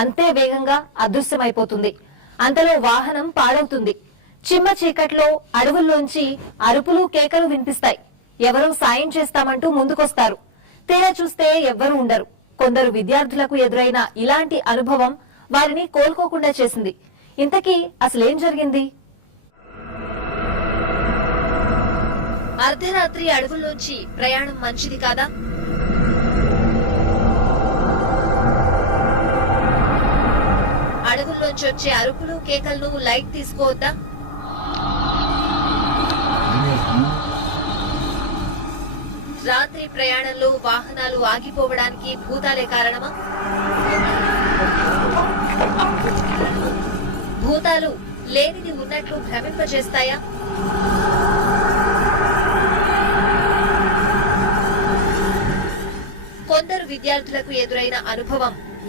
అంతే వేగంగా అదృశ్యమైపోతుంది. అంతలో వాహనం పాడవుతుంది. చిమ్మ చీకట్లో అడవుల్లోంచి అరుపులు కేకలు వినిపిస్తాయి. ఎవరో సాయం చేస్తామంటూ ముందుకొస్తారు. తీరా చూస్తే ఎవ్వరూ ఉండరు. కొందరు విద్యార్థులకు ఎదురైన ఇలాంటి అనుభవం వారిని కోలుకోకుండా చేసింది. ఇంతకీ అసలేం జరిగింది? అర్ధరాత్రి అడవుల్లోంచి ప్రయాణం మంచిది కాదా? అడవుల్లోంచి వచ్చే అరుపులు కేకలను లైట్ తీసుకోవద్దా? రాత్రి ప్రయాణంలో వాహనాలు ఆగిపోవడానికి భూతాలే కారణమా? భూతాలు లేనిది ఉన్నట్లు భ్రమింపజేస్తాయా? కొందరు విద్యార్థులకు ఎదురైన అనుభవం.